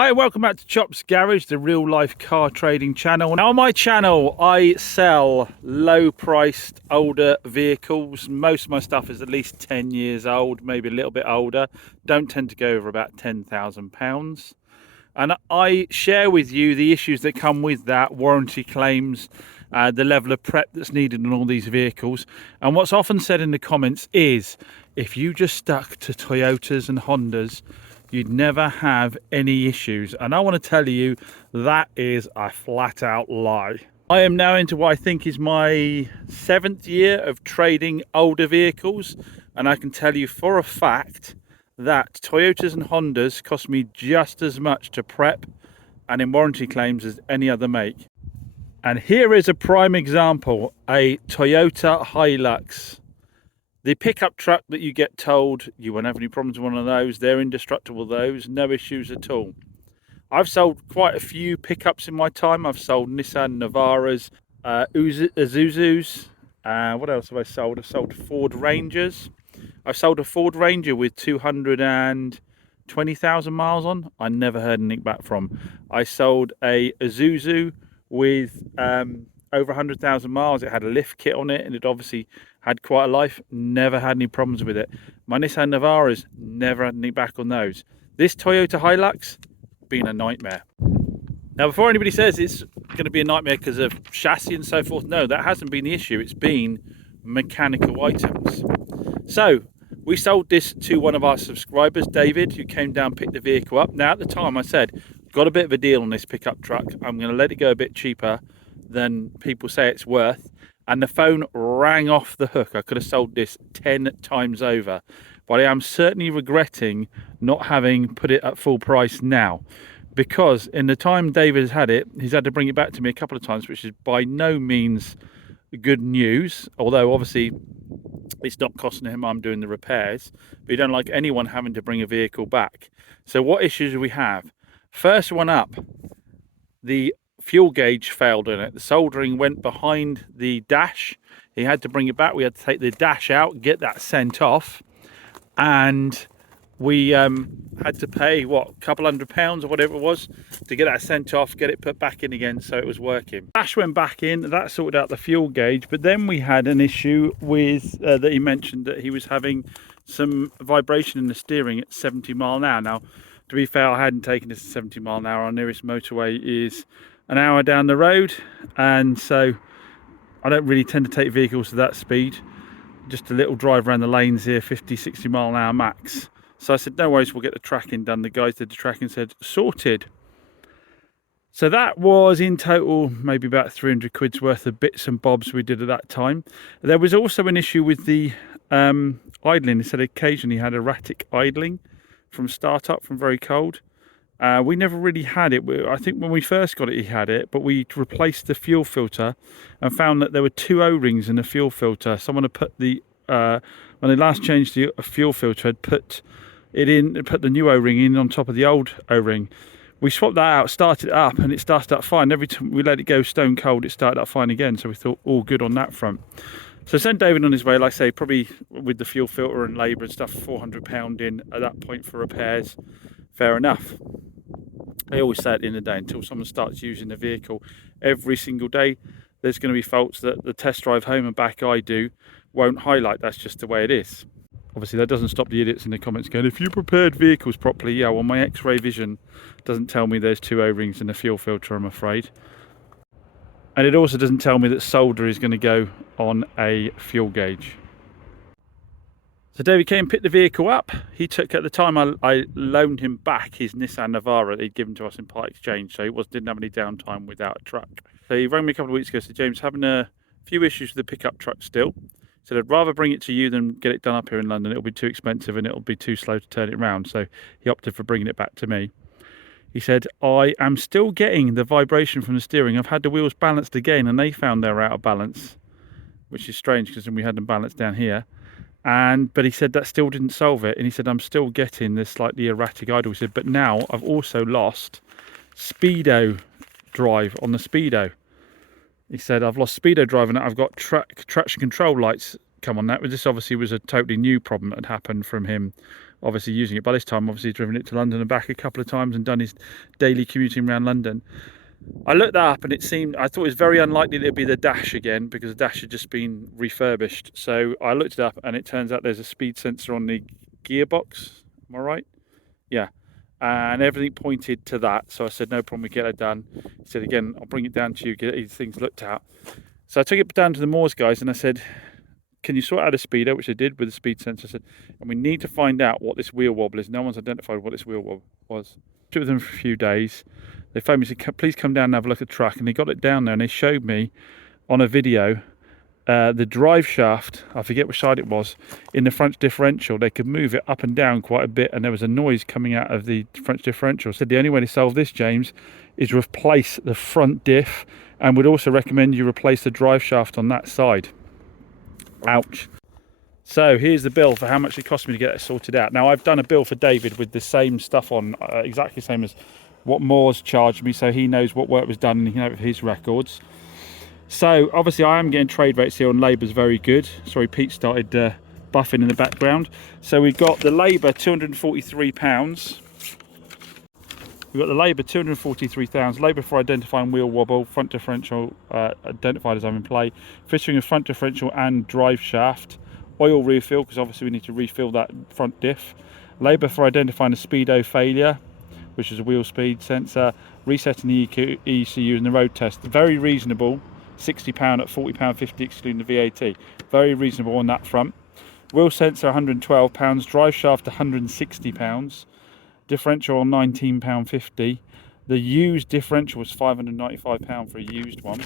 Hi, welcome back to Chops Garage, the real life car trading channel. Now on my channel, I sell low priced older vehicles. Most of my stuff is at least 10 years old, maybe a little bit older. Don't tend to go over about £10,000. And I share with you the issues that come with that, warranty claims, the level of prep that's needed on all these vehicles. And what's often said in the comments is, if you just stuck to Toyotas and Hondas, you'd never have any issues. And I want to tell you that is a flat out lie. I am now into what I think is my 7th year of trading older vehicles, and I can tell you for a fact that Toyotas and Hondas cost me just as much to prep and in warranty claims as any other make. And here is a prime example, a Toyota Hilux. The pickup truck that you get told you won't have any problems with one of those, they're indestructible, those, no issues at all. I've sold quite a few pickups in my time. I've sold Nissan Navaras, Isuzus, what else have I sold? I've sold Ford Rangers. I've sold a Ford Ranger with 220,000 miles on. I never heard anything back from. I sold a Isuzu with over 100,000 miles. It had a lift kit on it and it obviously had quite a life. Never had any problems with it. My Nissan Navaras, never had any back on those. This Toyota Hilux, been a nightmare. Now before anybody says it's going to be a nightmare because of chassis and so forth, no, that hasn't been the issue. It's been mechanical items. So we sold this to one of our subscribers, David, who came down, picked the vehicle up. Now at the time I said, got a bit of a deal on this pickup truck. I'm going to let it go a bit cheaper than people say it's worth. And the phone rang off the hook. I could have sold this 10 times over. But I am certainly regretting not having put it at full price now. Because in the time David has had it, he's had to bring it back to me a couple of times, which is by no means good news. Although obviously it's not costing him, I'm doing the repairs. But you don't like anyone having to bring a vehicle back. So what issues do we have? First one up, the fuel gauge failed in it. The soldering went behind the dash. He had to bring it back. We had to take the dash out, get that sent off, and we had to pay what, a couple £100 or whatever it was to get that sent off, get it put back in again so it was working. Dash went back in, that sorted out the fuel gauge. But then we had an issue with that he mentioned, that he was having some vibration in the steering at 70 mile an hour. Now to be fair, I hadn't taken this at 70 mile an hour. Our nearest motorway is an hour down the road, and so I don't really tend to take vehicles to that speed. Just a little drive around the lanes here, 50-60 mile an hour max. So I said, no worries, we'll get the tracking done. The guys did the tracking, said sorted. So that was in total maybe about 300 quid's worth of bits and bobs we did at that time. There was also an issue with the idling. He said occasionally had erratic idling from startup, from very cold. We never really had it. I think when we first got it, he had it, but we replaced the fuel filter and found that there were 2 O-rings in the fuel filter. Someone had put the, when they last changed the fuel filter, had put it in, put the new O-ring in on top of the old O-ring. We swapped that out, started it up, and it started up fine. Every time we let it go stone cold, it started up fine again. So we thought all good on that front. So sent David on his way, like I say, probably with the fuel filter and labour and stuff, £400 in at that point for repairs. Fair enough. I always say at the end of the day, until someone starts using the vehicle every single day, there's going to be faults that the test drive home and back I do won't highlight. That's just the way it is. Obviously that doesn't stop the idiots in the comments going, if you prepared vehicles properly, yeah, well my X-ray vision doesn't tell me there's 2 O-rings in a fuel filter, I'm afraid. And it also doesn't tell me that solder is going to go on a fuel gauge. So David came and picked the vehicle up. He took, at the time I loaned him back his Nissan Navara that he'd given to us in part exchange, so he didn't have any downtime without a truck. So he rang me a couple of weeks ago, said, James, having a few issues with the pickup truck still. He said, I'd rather bring it to you than get it done up here in London. It'll be too expensive and it'll be too slow to turn it around. So he opted for bringing it back to me. He said, I am still getting the vibration from the steering. I've had the wheels balanced again and they found they're out of balance, which is strange because we had them balanced down here. But he said that still didn't solve it, and he said I'm still getting this slightly erratic idle. He said, but now I've also lost speedo drive on the speedo. He said I've lost speedo drive and I've got traction control lights come on that. But this obviously was a totally new problem that had happened from him obviously using it. By this time, obviously driven it to London and back a couple of times and done his daily commuting around London. I looked that up and I thought it was very unlikely that it'd be the Dash again, because the Dash had just been refurbished. So I looked it up and it turns out there's a speed sensor on the gearbox. Am I right? Yeah. And everything pointed to that. So I said, no problem, we get it done. He said, again, I'll bring it down to you, get these things looked at. So I took it down to the Moors guys and I said, can you sort out a speedo, which they did with the speed sensor. I said, and we need to find out what this wheel wobble is. No one's identified what this wheel wobble was. I was with them for a few days. They phoned me and said, please come down and have a look at the truck. And they got it down there and they showed me on a video the drive shaft, I forget which side it was, in the front differential. They could move it up and down quite a bit and there was a noise coming out of the front differential. So the only way to solve this, James, is replace the front diff, and would also recommend you replace the drive shaft on that side. Ouch. So here's the bill for how much it cost me to get it sorted out. Now I've done a bill for David with the same stuff on, exactly the same as what Moores charged me, so he knows what work was done and he knows his records. So obviously I am getting trade rates here on labour's very good. Sorry, Pete started buffing in the background. So we've got the labour £243. We've got the labour £243, labour for identifying wheel wobble, front differential identified as I'm in play, fitting a front differential and drive shaft, oil refill because obviously we need to refill that front diff, labour for identifying a speedo failure, which is a wheel speed sensor, resetting the ECU and the road test. Very reasonable, £60 at £40.50 excluding the VAT. Very reasonable on that front. Wheel sensor £112, drive shaft £160, differential £19.50. The used differential was £595 for a used one.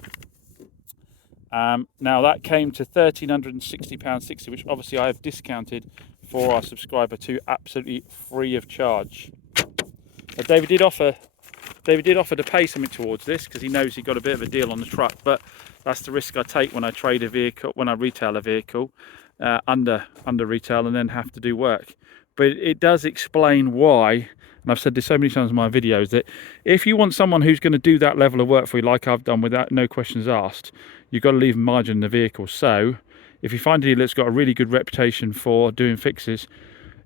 Now that came to £1,360.60, which obviously I have discounted for our subscriber to absolutely free of charge. David did offer to pay something towards this because he knows he got a bit of a deal on the truck, but that's the risk I take when I trade a vehicle, when I retail a vehicle under retail and then have to do work. But it does explain why, and I've said this so many times in my videos, that if you want someone who's going to do that level of work for you, like I've done without no questions asked, you've got to leave margin in the vehicle. So if you find a dealer that's got a really good reputation for doing fixes,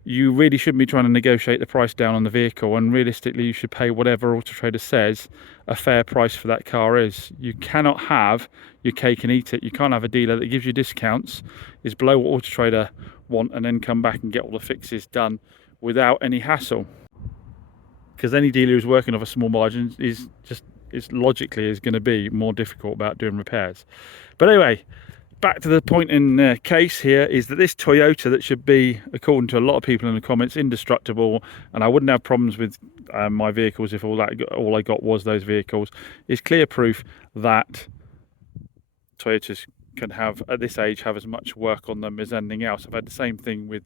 you really shouldn't be trying to negotiate the price down on the vehicle, and realistically you should pay whatever Auto Trader says a fair price for that car is. You cannot have your cake and eat it. You can't have a dealer that gives you discounts, is below what Auto Trader want, and then come back and get all the fixes done without any hassle. Because any dealer who's working off a small margin is logically going to be more difficult about doing repairs. But anyway, back to the point in case here is that this Toyota, that should be, according to a lot of people in the comments, indestructible, and I wouldn't have problems with my vehicles if all I got was those vehicles, is clear proof that Toyotas can have, at this age, have as much work on them as anything else. I've had the same thing with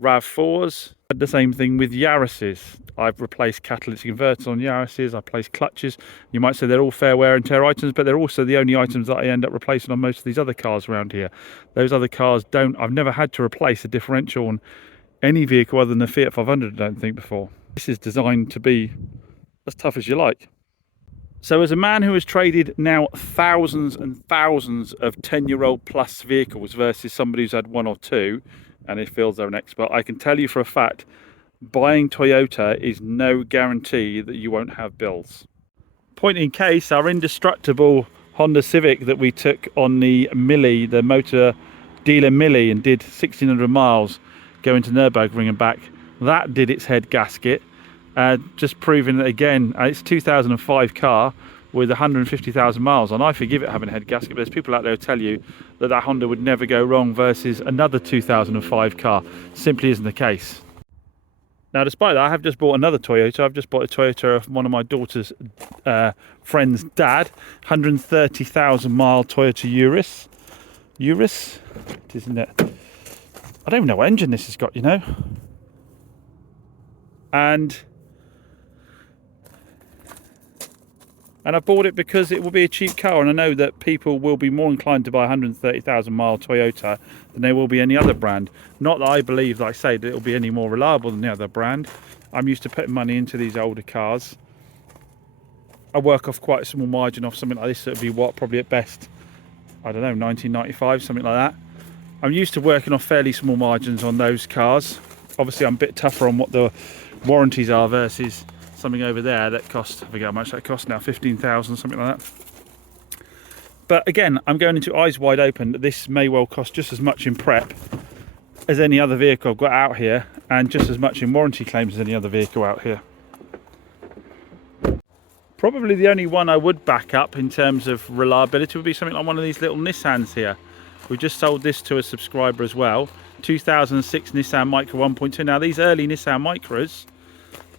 RAV4s, had the same thing with Yaris's. I've replaced catalytic converters on Yaris's, I placed clutches. You might say they're all fair wear and tear items, but they're also the only items that I end up replacing on most of these other cars around here. Those other cars don't, I've never had to replace a differential on any vehicle other than the Fiat 500, I don't think, before. This is designed to be as tough as you like. So as a man who has traded now thousands and thousands of 10-year-old plus vehicles versus somebody who's had one or two, and he feels they're an expert, I can tell you for a fact, buying Toyota is no guarantee that you won't have bills. Point in case, our indestructible Honda Civic that we took on the Millie, the motor dealer Millie, and did 1,600 miles going to Nürburgring and back, that did its head gasket. Just proving that again, it's a 2005 car with 150,000 miles on. I forgive it having a head gasket, but there's people out there who tell you that that Honda would never go wrong versus another 2005 car. Simply isn't the case. Now, despite that, I have just bought another Toyota. I've just bought a Toyota of one of my daughter's friend's dad, 130,000 mile Toyota Urus. Urus? Isn't it? I don't even know what engine this has got, you know. And I bought it because it will be a cheap car, and I know that people will be more inclined to buy a 130,000 mile Toyota than they will be any other brand. Not that I believe, like I say, that it will be any more reliable than the other brand. I'm used to putting money into these older cars. I work off quite a small margin off something like this. It would be what, probably at best, I don't know, 1995, something like that. I'm used to working off fairly small margins on those cars. Obviously I'm a bit tougher on what the warranties are versus something over there that cost, I forget how much that cost now, 15,000, something like that. But again, I'm going into eyes wide open that this may well cost just as much in prep as any other vehicle I've got out here, and just as much in warranty claims as any other vehicle out here. Probably the only one I would back up in terms of reliability would be something like one of these little Nissans here. We just sold this to a subscriber as well. 2006 Nissan Micra 1.2. Now these early Nissan Micras,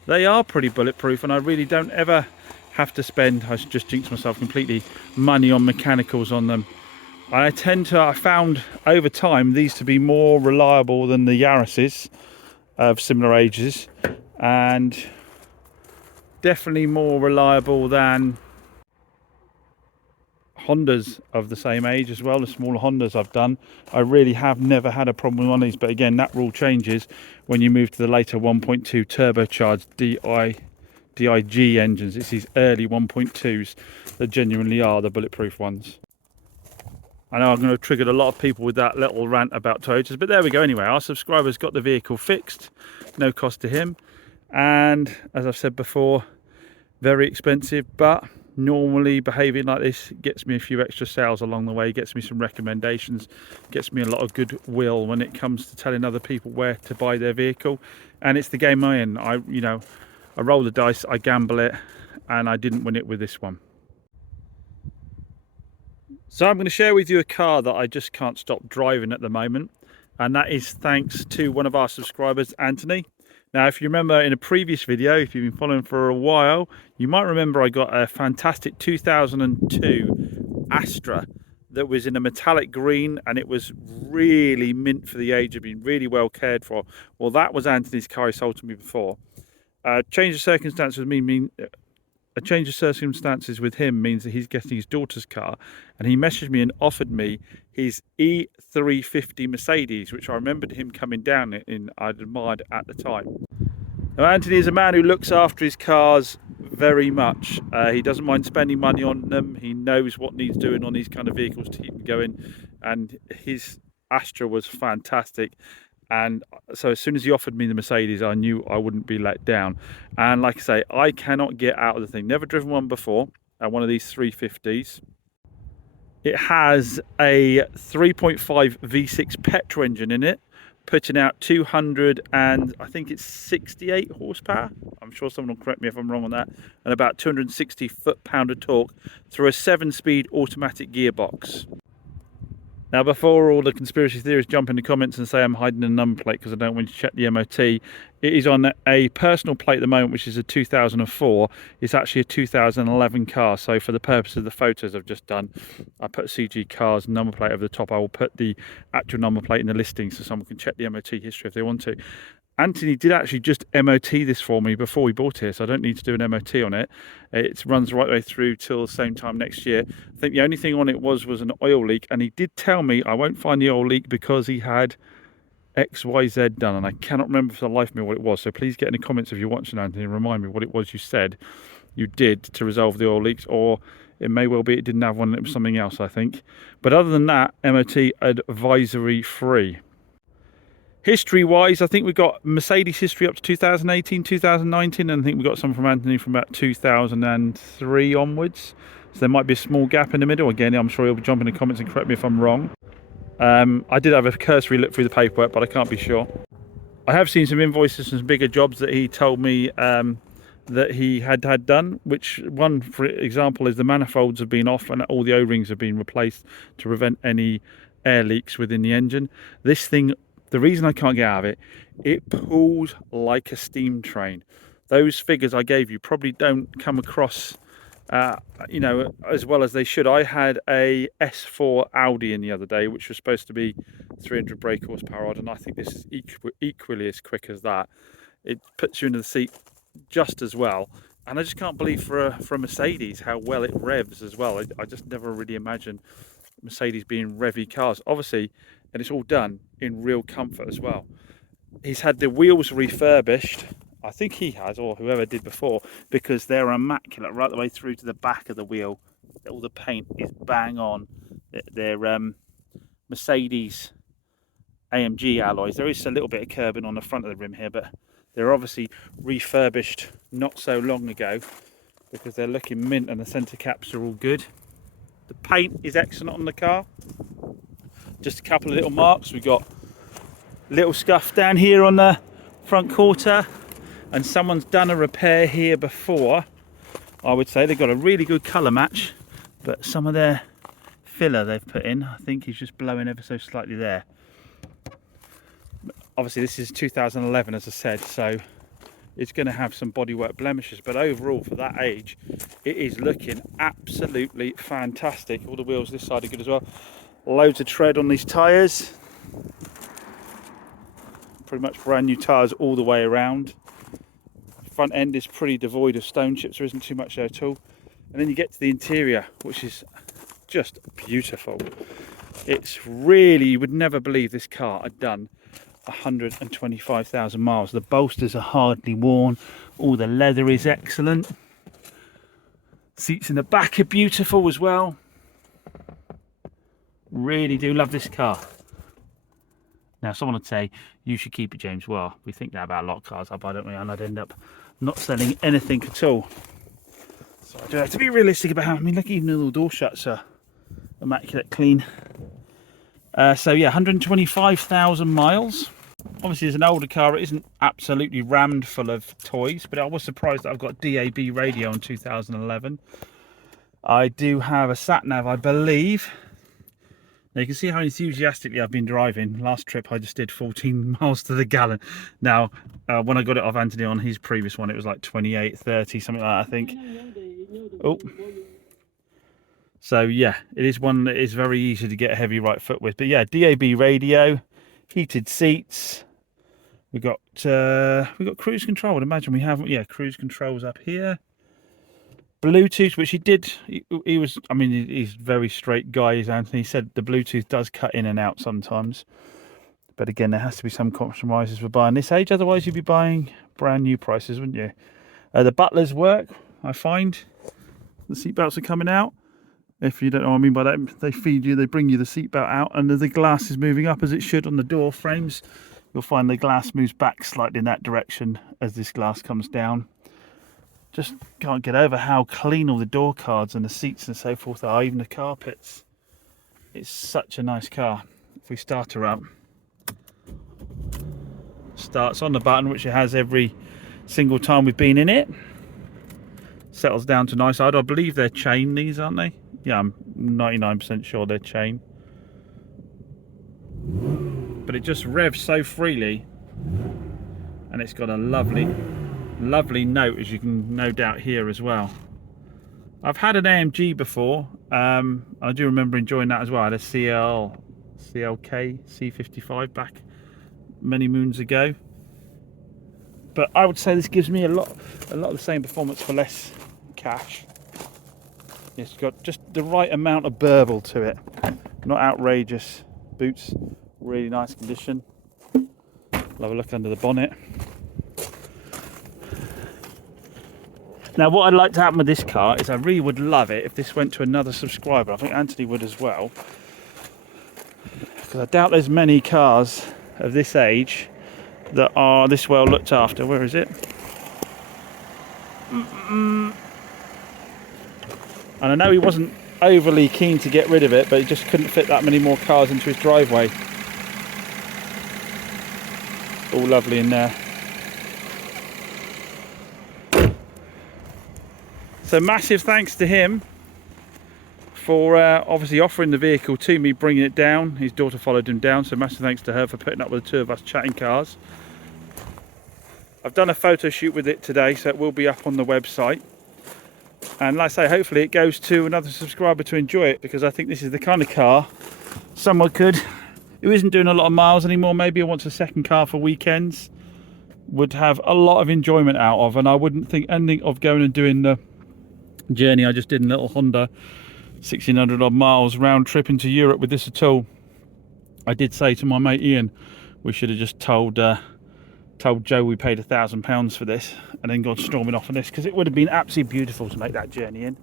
they are pretty bulletproof, and I really don't ever have to spend, I just jinxed myself completely, money on mechanicals on them. I found over time these to be more reliable than the Yaris's of similar ages, and definitely more reliable than Hondas of the same age as well. The smaller Hondas I've done, I really have never had a problem on these. But again, that rule changes when you move to the later 1.2 turbocharged DIG engines. It's these early 1.2s that genuinely are the bulletproof ones. I know I'm going to have triggered a lot of people with that little rant about Toyotas, but there we go. Anyway, our subscriber's got the vehicle fixed, no cost to him, and as I've said before, very expensive, but normally behaving like this gets me a few extra sales along the way, gets me some recommendations, gets me a lot of goodwill when it comes to telling other people where to buy their vehicle. And it's the game I'm in. I roll the dice, I gamble it, and I didn't win it with this one. So I'm going to share with you a car that I just can't stop driving at the moment, and that is thanks to one of our subscribers, Anthony. Now, if you remember in a previous video, if you've been following for a while, you might remember I got a fantastic 2002 Astra that was in a metallic green, and it was really mint for the age, had been really well cared for. Well, that was Anthony's car he sold to me before. Change of circumstances with me a change of circumstances with him means that he's getting his daughter's car, and he messaged me and offered me his E350 Mercedes, which I remembered him coming down in, I'd admired at the time. Now, Anthony is a man who looks after his cars very much. He doesn't mind spending money on them. He knows what needs doing on these kind of vehicles to keep them going, and his Astra was fantastic. And so as soon as he offered me the Mercedes, I knew I wouldn't be let down. And like I say, I cannot get out of the thing. Never driven one before, one of these 350s. It has a 3.5 V6 petrol engine in it, putting out 200 and I think it's 68 horsepower. I'm sure someone will correct me if I'm wrong on that. And about 260 foot-pound of torque through a 7-speed automatic gearbox. Now, before all the conspiracy theorists jump in the comments and say I'm hiding a number plate because I don't want you to check the MOT, it is on a personal plate at the moment, which is a 2004. It's actually a 2011 car. So for the purpose of the photos I've just done, I put CG Cars number plate over the top. I will put the actual number plate in the listing so someone can check the MOT history if they want to. Anthony did actually just MOT this for me before we bought it, so I don't need to do an MOT on it. It runs right the way through till the same time next year. I think the only thing on it was an oil leak, and he did tell me I won't find the oil leak because he had XYZ done, and I cannot remember for the life of me what it was. So please get in the comments if you're watching, Anthony, and remind me what it was you said you did to resolve the oil leaks, or it may well be it didn't have one and it was something else, I think. But other than that, MOT advisory free. History-wise, I think we've got Mercedes history up to 2018, 2019, and I think we've got some from Anthony from about 2003 onwards. So there might be a small gap in the middle. Again, I'm sure he'll jump in the comments and correct me if I'm wrong. I did have a cursory look through the paperwork, but I can't be sure. I have seen some invoices and some bigger jobs that he told me that he had done, which one, for example, is the manifolds have been off and all the O-rings have been replaced to prevent any air leaks within the engine. This thing, the reason I can't get out of it, it pulls like a steam train. Those figures I gave you probably don't come across, you know, as well as they should. I had a S4 Audi in the other day, which was supposed to be 300 brake horsepower odd, and I think this is equally as quick as that. It puts you into the seat just as well, and I just can't believe for a Mercedes how well it revs as well. I just never really imagined Mercedes being revvy cars, obviously, and it's all done in real comfort as well. He's had the wheels refurbished, I think he has, or whoever did before, because they're immaculate right the way through to the back of the wheel. All the paint is bang on. They're Mercedes AMG alloys. There is a little bit of curbing on the front of the rim here, but they're obviously refurbished not so long ago because they're looking mint and the centre caps are all good. The paint is excellent on the car. Just a couple of little marks. We've got a little scuff down here on the front quarter, and someone's done a repair here before. I would say they've got a really good colour match, but some of their filler they've put in, I think, is just blowing ever so slightly there. Obviously this is 2011, as I said, so it's going to have some bodywork blemishes, but overall for that age it is looking absolutely fantastic. All the wheels this side are good as well. Loads of tread on these tyres, pretty much brand new tyres all the way around. Front end is pretty devoid of stone chips, there isn't too much there at all. And then you get to the interior, which is just beautiful. It's really, you would never believe this car had done 125,000 miles. The bolsters are hardly worn, all the leather is excellent. Seats in the back are beautiful as well. Really do love this car. Now someone would say, you should keep it, James. Well, we think that about a lot of cars, don't we? And I'd end up not selling anything at all. So I do have to be realistic about how, I mean, look, even the little door shuts are immaculate clean. So yeah, 125,000 miles. Obviously it's an older car, it isn't absolutely rammed full of toys, but I was surprised that I've got DAB radio in 2011. I do have a sat nav, I believe. Now you can see how enthusiastically I've been driving. Last trip I just did 14 miles to the gallon. Now when I got it off Anthony on his previous one, it was like 28, 30, something like that, I think. Oh. So yeah, it is one that is very easy to get a heavy right foot with. But yeah, DAB radio, heated seats. We've got cruise control. I'd imagine we have, yeah, cruise controls up here. Bluetooth, which he was, I mean, he's a very straight guy, is Anthony. He said the Bluetooth does cut in and out sometimes. But again, there has to be some compromises for buying this age. Otherwise, you'd be buying brand new prices, wouldn't you? The butlers work, I find. The seatbelts are coming out. If you don't know what I mean by that, they feed you, they bring you the seatbelt out, and the glass is moving up as it should on the door frames. You'll find the glass moves back slightly in that direction as this glass comes down. Just can't get over how clean all the door cards and the seats and so forth are, even the carpets. It's such a nice car. If we start her up, starts on the button, which it has every single time we've been in it. Settles down to nice. I believe they're chain, these, aren't they? Yeah, I'm 99% sure they're chain. But it just revs so freely, and it's got a lovely note, as you can no doubt hear as well. I've had an AMG before. I do remember enjoying that as well. I had a CLK C55 back many moons ago. But I would say this gives me a lot of the same performance for less cash. It's got just the right amount of burble to it. Not outrageous. Boots, really nice condition. I'll have a look under the bonnet. Now what I'd like to happen with this car is I really would love it if this went to another subscriber. I think Anthony would as well. Because I doubt there's many cars of this age that are this well looked after. Where is it? And I know he wasn't overly keen to get rid of it, but he just couldn't fit that many more cars into his driveway. All lovely in there. So massive thanks to him for obviously offering the vehicle to me, bringing it down. His daughter followed him down, so massive thanks to her for putting up with the two of us chatting cars. I've done a photo shoot with it today, so it will be up on the website. And like I say, hopefully it goes to another subscriber to enjoy it, because I think this is the kind of car someone could, who isn't doing a lot of miles anymore, maybe wants a second car for weekends, would have a lot of enjoyment out of. And I wouldn't think anything of going and doing the journey I just did in a little Honda, 1600 odd miles round trip into Europe with this at all. I did say to my mate Ian, we should have just told Joe we paid £1,000 for this and then gone storming off on this, because it would have been absolutely beautiful to make that journey in.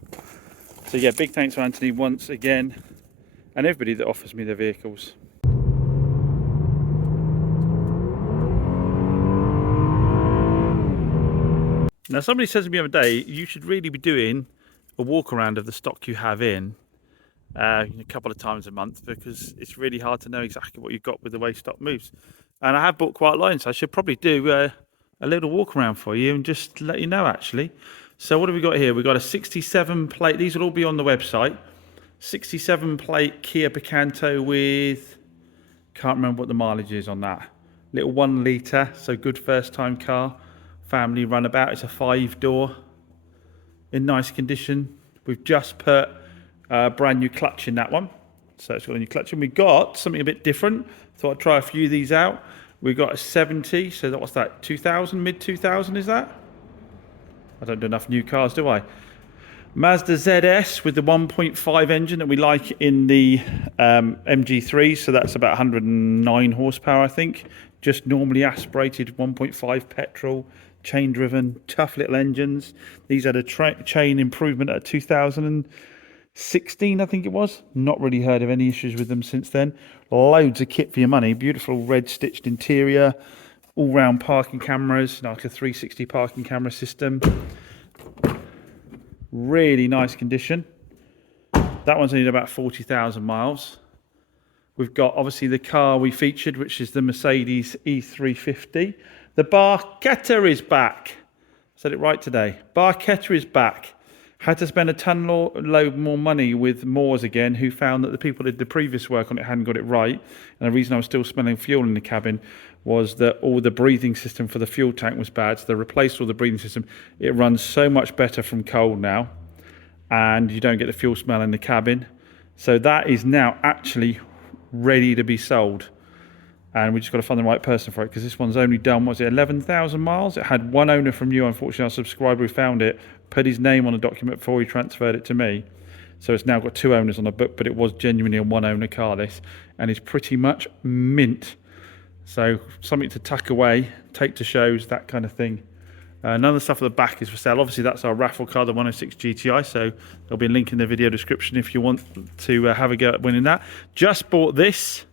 So yeah, big thanks to Anthony once again, and everybody that offers me their vehicles. Now, somebody said to me the other day, you should really be doing a walk around of the stock you have in a couple of times a month, because it's really hard to know exactly what you've got with the way stock moves. And I have bought quite a lot, so I should probably do a little walk around for you and just let you know, actually. So what have we got here? We've got a 67 plate. These will all be on the website. 67 plate Kia Picanto with, can't remember what the mileage is on that. Little 1 litre, so good first time car. Family runabout. It's a 5-door in nice condition. We've just put a brand new clutch in that one, so it's got a new clutch. And we got something a bit different. Thought I'd try a few of these out. We've got a 70, so what's that, 2000, mid 2000 is that? I don't do enough new cars, do I? Mazda ZS with the 1.5 engine that we like in the MG3, so that's about 109 horsepower, I think. Just normally aspirated 1.5 petrol, chain driven, tough little engines. These had a chain improvement at 2016, I think it was. Not really heard of any issues with them since then. Loads of kit for your money. Beautiful red stitched interior, all round parking cameras, like a 360 parking camera system. Really nice condition. That one's only about 40,000 miles. We've got obviously the car we featured, which is the Mercedes E350. The Barchetta is back. I said it right today. Barchetta is back. Had to spend a ton load more money with Moores again, who found that the people who did the previous work on it hadn't got it right. And the reason I was still smelling fuel in the cabin was that all the breathing system for the fuel tank was bad. So they replaced all the breathing system. It runs so much better from cold now, and you don't get the fuel smell in the cabin. So that is now actually ready to be sold. And we just got to find the right person for it, because this one's only done, was it 11,000 miles? It had one owner from you, unfortunately. Our subscriber who found it put his name on a document before he transferred it to me. So it's now got 2 owners on the book, but it was genuinely a 1 owner car, this, and it's pretty much mint. So something to tuck away, take to shows, that kind of thing. None of the stuff at the back is for sale. Obviously, that's our raffle car, the 106 GTI. So there'll be a link in the video description if you want to have a go at winning that. Just bought this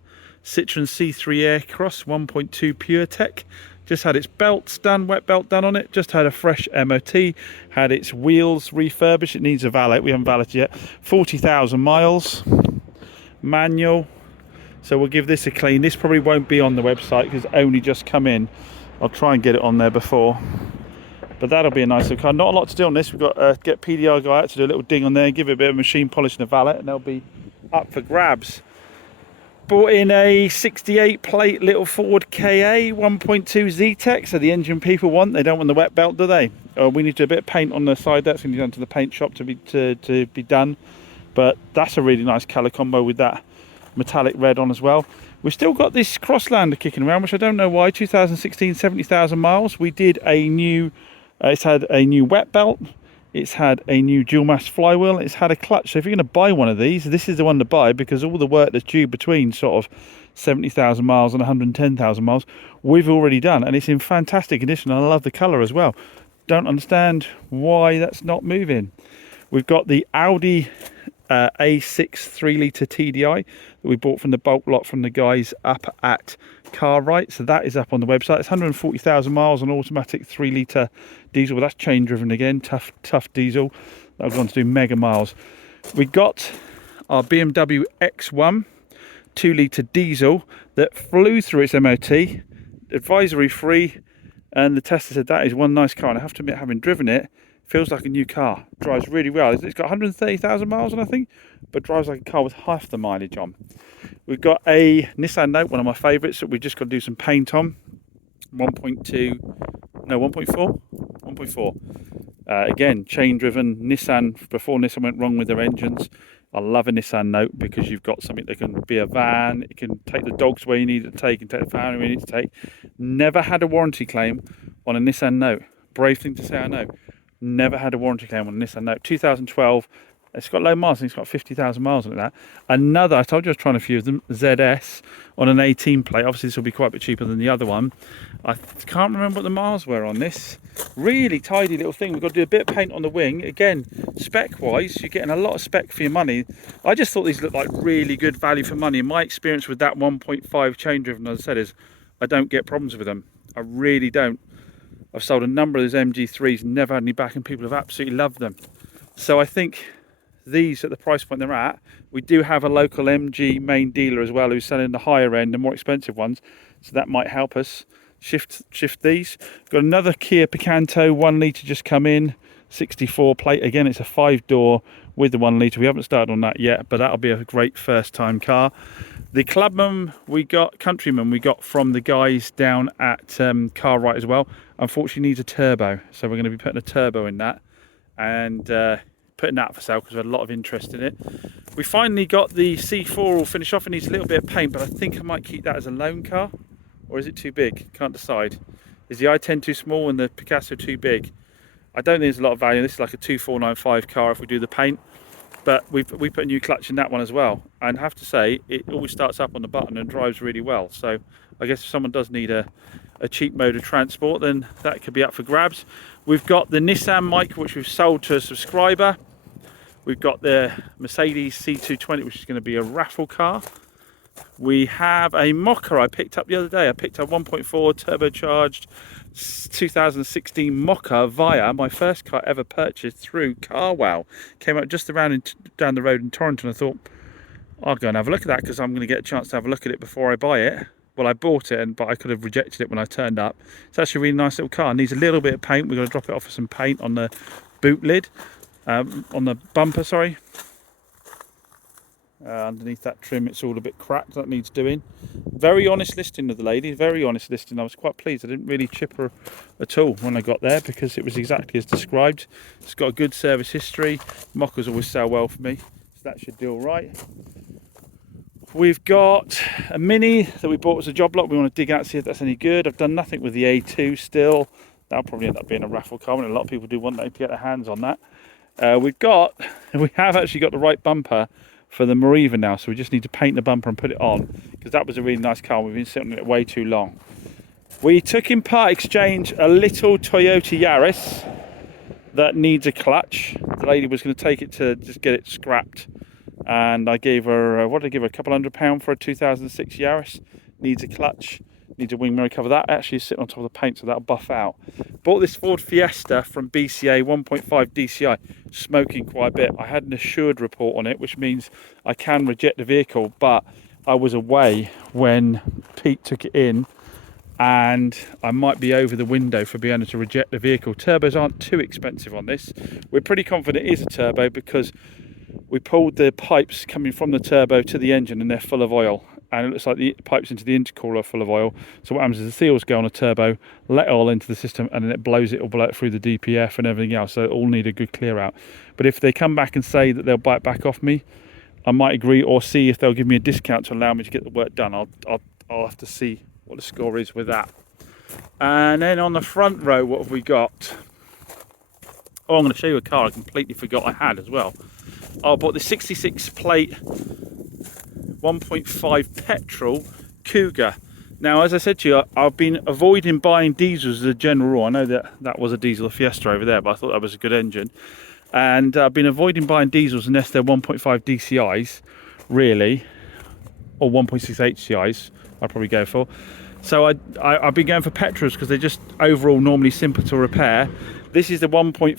Citroen C3 Aircross 1.2 PureTech. Just had its belts done, wet belt done on it. Just had a fresh MOT. Had its wheels refurbished. It needs a valet. We haven't valeted yet. 40,000 miles. Manual. So we'll give this a clean. This probably won't be on the website because it's only just come in. I'll try and get it on there before. But that'll be a nice little car. Not a lot to do on this. We've got to get PDR guy out to do a little ding on there, give it a bit of machine polish and a valet, and they'll be up for grabs. Bought in a 68 plate little Ford KA 1.2 Z-Tech. So the engine people want, they don't want the wet belt, do they? We need to do a bit of paint on the side. That's going to be done to the paint shop to be done. But that's a really nice colour combo with that metallic red on as well. We've still got this Crosslander kicking around, which I don't know why. 2016, 70,000 miles. We did a new, it's had a new wet belt. It's had a new dual mass flywheel. It's had a clutch. So if you're going to buy one of these, this is the one to buy, because all the work that's due between sort of 70,000 miles and 110,000 miles, we've already done. And it's in fantastic condition. I love the colour as well. Don't understand why that's not moving. We've got the Audi A6 3-litre TDI that we bought from the bulk lot from the guys up at Cartwright. So that is up on the website. It's 140,000 miles on automatic 3-litre diesel, but that's chain driven again, tough diesel. That'll go on to do mega miles. We got our BMW X1 2-litre diesel that flew through its MOT, advisory free, and the tester said that is one nice car. And I have to admit, having driven it, feels like a new car. Drives really well. It's got 130,000 miles on, I think, but drives like a car with half the mileage on. We've got a Nissan Note, one of my favourites, that we've just got to do some paint on. 1.4. Again, chain driven Nissan. Before Nissan went wrong with their engines. I love a Nissan Note because you've got something that can be a van. It can take the dogs where you need it to take, and take the family where you need to take. Never had a warranty claim on a Nissan Note. Brave thing to say, I know. Never had a warranty claim on a Nissan Note. 2012. It's got low miles. I think it's got 50,000 miles on it. That. Another, I told you I was trying a few of them, ZS on an 18 plate. Obviously, this will be quite a bit cheaper than the other one. I can't remember what the miles were on this. Really tidy little thing. We've got to do a bit of paint on the wing. Again, spec-wise, you're getting a lot of spec for your money. I just thought these looked like really good value for money. And my experience with that 1.5 chain driven, as I said, is I don't get problems with them. I really don't. I've sold a number of those MG3s, never had any back, and people have absolutely loved them. So I think these, at the price point they're at, we do have a local MG main dealer as well who's selling the higher end and more expensive ones, so that might help us shift these. Got another Kia Picanto 1 litre just come in, 64 plate. Again, it's a 5-door with the 1 litre. We haven't started on that yet, but that'll be a great first time car. The Countryman we got from the guys down at Cartwright as well, unfortunately needs a turbo, so we're going to be putting a turbo in that and putting that for sale because we had a lot of interest in it. We finally got the C4 all finished off. It needs a little bit of paint, but I think I might keep that as a loan car, or is it too big? Can't decide. Is the i10 too small and the Picasso too big? I don't think there's a lot of value. This is like a 2495 car if we do the paint. But we put a new clutch in that one as well, and I have to say it always starts up on the button and drives really well. So I guess if someone does need a cheap mode of transport, then that could be up for grabs. We've got the Nissan Micra, which we've sold to a subscriber. We've got the Mercedes C220, which is going to be a raffle car. We have a Mokka I picked up the other day. I picked up 1.4 turbocharged 2016 Mokka via my first car ever purchased through CarWow. Came up just down the road in Torrington. I thought, I'll go and have a look at that because I'm going to get a chance to have a look at it before I buy it. Well, I bought it, but I could have rejected it when I turned up. It's actually a really nice little car. It needs a little bit of paint. We're going to drop it off for some paint on the boot lid, on the bumper, sorry. Underneath that trim, it's all a bit cracked. That needs doing. Very honest listing of the lady. Very honest listing. I was quite pleased. I didn't really chip her at all when I got there because it was exactly as described. It's got a good service history. Mokkas always sell well for me, so that should do all right. We've got a Mini that we bought as a job lot. We want to dig out, see if that's any good. I've done nothing with the A2 still. That'll probably end up being a raffle car, and a lot of people do want to get their hands on that. We have actually got the right bumper for the Meriva now, so we just need to paint the bumper and put it on because that was a really nice car. We've been sitting on it way too long. We took in part exchange a little Toyota Yaris that needs a clutch. The lady was going to take it to just get it scrapped, and I gave her what did I give her, a couple £100 for a 2006 Yaris. Needs a clutch, needs a wing mirror cover. That actually is sitting on top of the paint, so that'll buff out. Bought this Ford Fiesta from BCA 1.5 DCI, smoking quite a bit. I had an assured report on it, which means I can reject the vehicle, but I was away when Pete took it in and I might be over the window for being able to reject the vehicle. Turbos aren't too expensive on this. We're pretty confident it is a turbo because we pulled the pipes coming from the turbo to the engine and they're full of oil, and it looks like the pipes into the intercooler are full of oil. So what happens is the seals go on a turbo, let oil into the system, and then it blows it, or blow it through the DPF and everything else. So it all need a good clear out. But if they come back and say that they'll buy it back off me, I might agree, or see if they'll give me a discount to allow me to get the work done. I'll have to see what the score is with that. And then on the front row, what have we got? Oh, I'm going to show you a car I completely forgot I had as well. I bought the 66 plate 1.5 petrol Cougar. Now, as I said to you, I've been avoiding buying diesels as a general rule. I know that was a diesel Fiesta over there, but I thought that was a good engine. And I've been avoiding buying diesels unless they're 1.5 DCIs, really, or 1.6 HCIs, I'd probably go for. So I've been going for petrols because they're just overall normally simpler to repair. This is the 1.5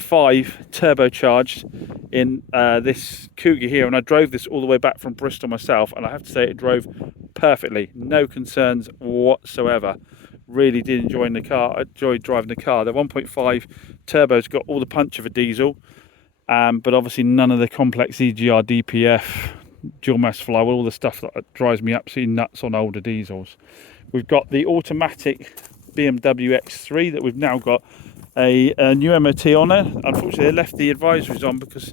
turbocharged in this Cougar here, and I drove this all the way back from Bristol myself, and I have to say it drove perfectly. No concerns whatsoever. Really did enjoy the car. I enjoyed driving the car. The 1.5 turbo's got all the punch of a diesel, but obviously none of the complex EGR, DPF, dual mass flywheel, all the stuff that drives me absolutely nuts on older diesels. We've got the automatic BMW X3 that we've now got a new MOT on it. Unfortunately, they left the advisories on because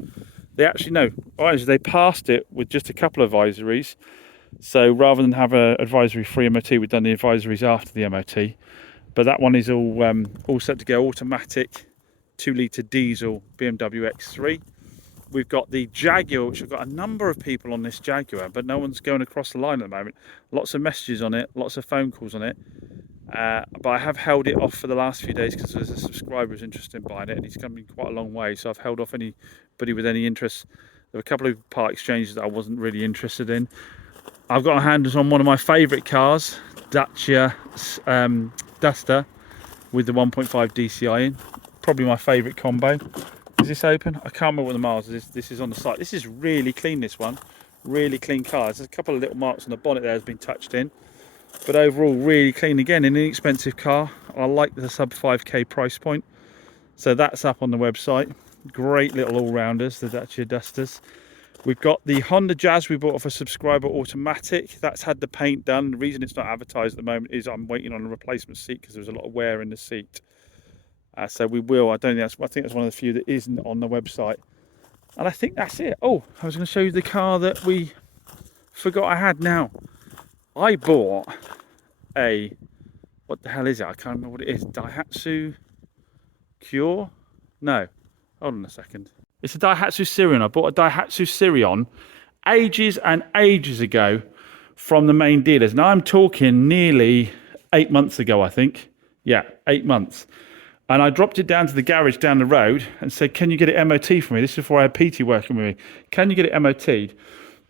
they passed it with just a couple of advisories. So rather than have an advisory-free MOT, we've done the advisories after the MOT. But that one is all set to go. Automatic 2-litre diesel BMW X3. We've got the Jaguar, which I've got a number of people on this Jaguar, but no one's going across the line at the moment. Lots of messages on it, lots of phone calls on it. But I have held it off for the last few days because there's a subscriber who's interested in buying it, and he's coming quite a long way. So I've held off anybody with any interest. There were a couple of part exchanges that I wasn't really interested in. I've got a hands on one of my favourite cars, Dacia Duster. with the 1.5 DCI in. Probably my favourite combo. Is this open? I can't remember what the miles is. This is on the site. This is really clean, this one. Really clean car. There's a couple of little marks on the bonnet there has been touched in. But overall, really clean. Again, an inexpensive car. I like the sub 5k price point. So that's up on the website. Great little all-rounders, the Dacia Dusters. We've got the Honda Jazz we bought off a subscriber automatic. That's had the paint done. The reason it's not advertised at the moment is I'm waiting on a replacement seat because there's a lot of wear in the seat. So we will. I think that's one of the few that isn't on the website. And I think that's it. Oh, I was going to show you the car that we forgot I had now. I bought a, what the hell is it? I can't remember what it is. Daihatsu Cure? No. Hold on a second. It's a Daihatsu Sirion. I bought a Daihatsu Sirion ages and ages ago from the main dealers. Now I'm talking nearly 8 months ago, I think. Yeah, 8 months. And I dropped it down to the garage down the road and said, can you get it MOT for me? This is before I had PT working with me. Can you get it MOT'd?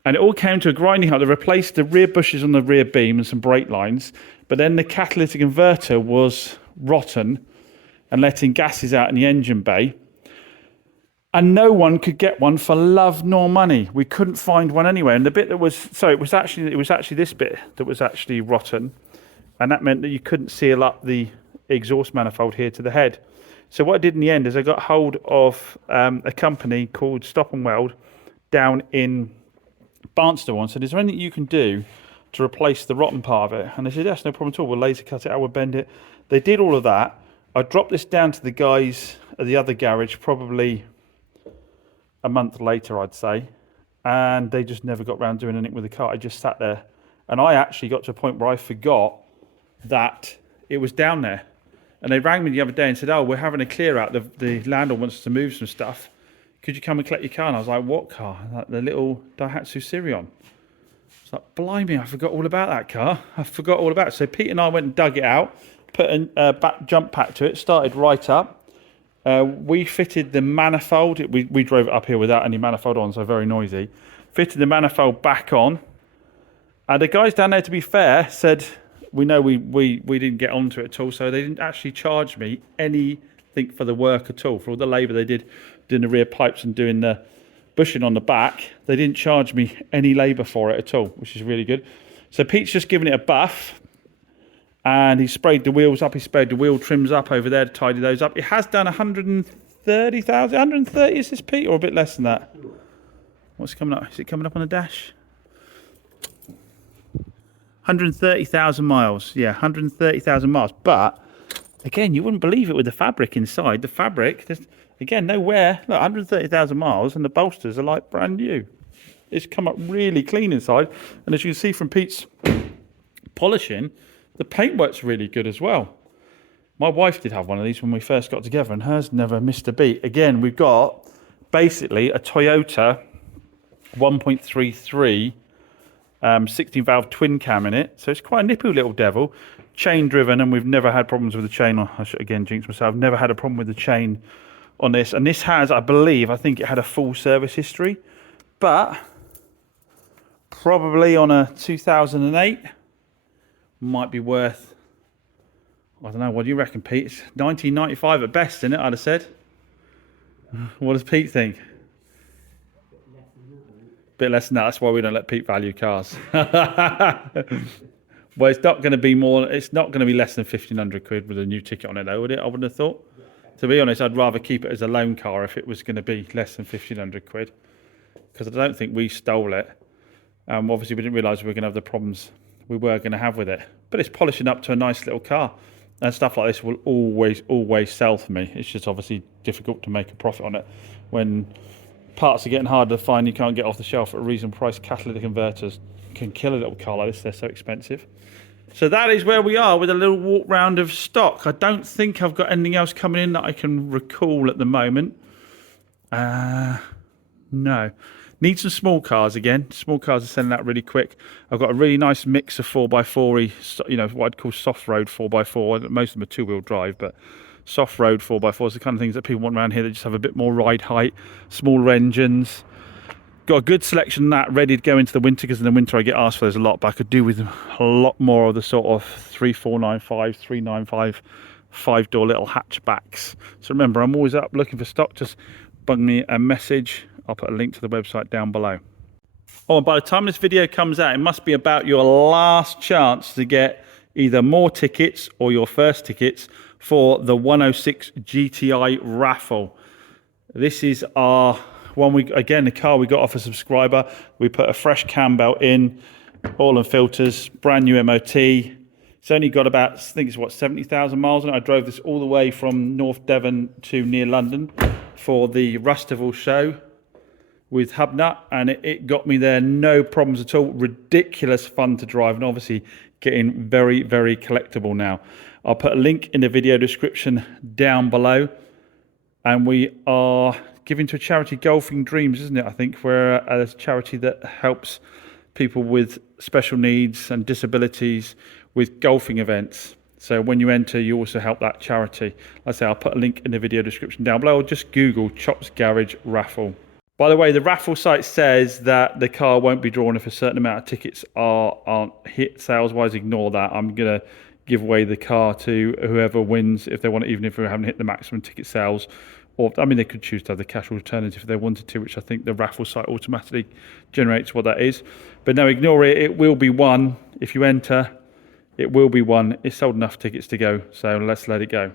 And it all came to a grinding halt. They replaced the rear bushes on the rear beam and some brake lines. But then the catalytic converter was rotten and letting gases out in the engine bay. And no one could get one for love nor money. We couldn't find one anywhere. And the bit that was, so it was actually this bit that was actually rotten. And that meant that you couldn't seal up the exhaust manifold here to the head. So what I did in the end is I got hold of a company called Stop and Weld down in Barnstable and said, is there anything you can do to replace the rotten part of it? And they said, yes, no problem at all. We'll laser cut it out, we'll bend it. They did all of that. I dropped this down to the guys at the other garage probably a month later, I'd say, and they just never got around doing anything with the car. I just sat there, and I actually got to a point where I forgot that it was down there. And they rang me the other day and said, oh, we're having a clear out. The landlord wants us to move some stuff. Could you come and collect your car? And I was like, what car? Like the little Daihatsu Sirion. It's like, blimey, I forgot all about that car. I forgot all about it. So Pete and I went and dug it out, put a back jump pack to it, started right up. We fitted the manifold. We drove it up here without any manifold on, so very noisy. Fitted the manifold back on. And the guys down there, to be fair, said, we know we didn't get onto it at all, so they didn't actually charge me anything for the work at all. For all the labour they did doing the rear pipes and doing the bushing on the back, they didn't charge me any labour for it at all, which is really good. So Pete's just given it a buff, and he sprayed the wheels up. He sprayed the wheel trims up over there to tidy those up. It has done 130,000. 130 is this, Pete, or a bit less than that? What's coming up? Is it coming up on the dash? 130,000 miles. Yeah, 130,000 miles. But again, you wouldn't believe it with the fabric inside. The fabric, there's, again, no wear. Look, 130,000 miles, and the bolsters are like brand new. It's come up really clean inside. And as you can see from Pete's polishing, the paintwork's really good as well. My wife did have one of these when we first got together, and hers never missed a beat. Again, we've got basically a Toyota 1.33 16 valve twin cam in it, so it's quite a nippy little devil, chain driven, and we've never had problems with the chain. I should again jinx myself, never had a problem with the chain on this. And this has, I think it had a full service history, but probably on a 2008 might be worth, I don't know, what do you reckon, Pete? It's 1995 at best, isn't it? I'd have said. What does Pete think? Bit less than that. That's why we don't let Pete value cars. Well, it's not going to be more. It's not going to be less than 1,500 quid with a new ticket on it, though, would it? I wouldn't have thought. To be honest, I'd rather keep it as a loan car if it was going to be less than 1,500 quid, because I don't think we stole it. Obviously, we didn't realise we were going to have the problems we were going to have with it. But it's polishing up to a nice little car, and stuff like this will always sell for me. It's just obviously difficult to make a profit on it when parts are getting harder to find. You can't get off the shelf at a reasonable price. Catalytic converters can kill a little car like this. They're so expensive. So that is where we are with a little walk round of stock. I don't think I've got anything else coming in that I can recall at the moment. No. Need some small cars again. Small cars are selling out really quick. I've got a really nice mix of 4x4, you know, what I'd call soft road 4x4. Most of them are two-wheel drive, but soft road 4x4 is the kind of things that people want around here that just have a bit more ride height, smaller engines. Got a good selection of that ready to go into the winter, because in the winter I get asked for those a lot, but I could do with a lot more of the sort of 3495, 395 5-door little hatchbacks. So remember, I'm always up looking for stock. Just bung me a message. I'll put a link to the website down below. Oh, and by the time this video comes out, it must be about your last chance to get either more tickets or your first tickets for the 106 GTI raffle. This is our one, again, the car we got off a subscriber. We put a fresh cam belt in, oil and filters, brand new MOT. It's only got about, I think it's what, 70,000 miles on it. I drove this all the way from North Devon to near London for the Rustival show with Hubnut, and it got me there, no problems at all. Ridiculous fun to drive, and obviously getting very, very collectible now. I'll put a link in the video description down below, and we are giving to a charity, Golfing Dreams, isn't it? I think we're a charity that helps people with special needs and disabilities with golfing events. So when you enter, you also help that charity. Like I say, I'll put a link in the video description down below, or just Google Chops Garage raffle. By the way, the raffle site says that the car won't be drawn if a certain amount of tickets aren't hit sales-wise. Ignore that. I'm going to give away the car to whoever wins if they want it, even if we haven't hit the maximum ticket sales. Or, I mean, they could choose to have the cash alternative if they wanted to, which I think the raffle site automatically generates what that is. But no, ignore it. It will be won. If you enter, it will be won. It's sold enough tickets to go, so let's let it go.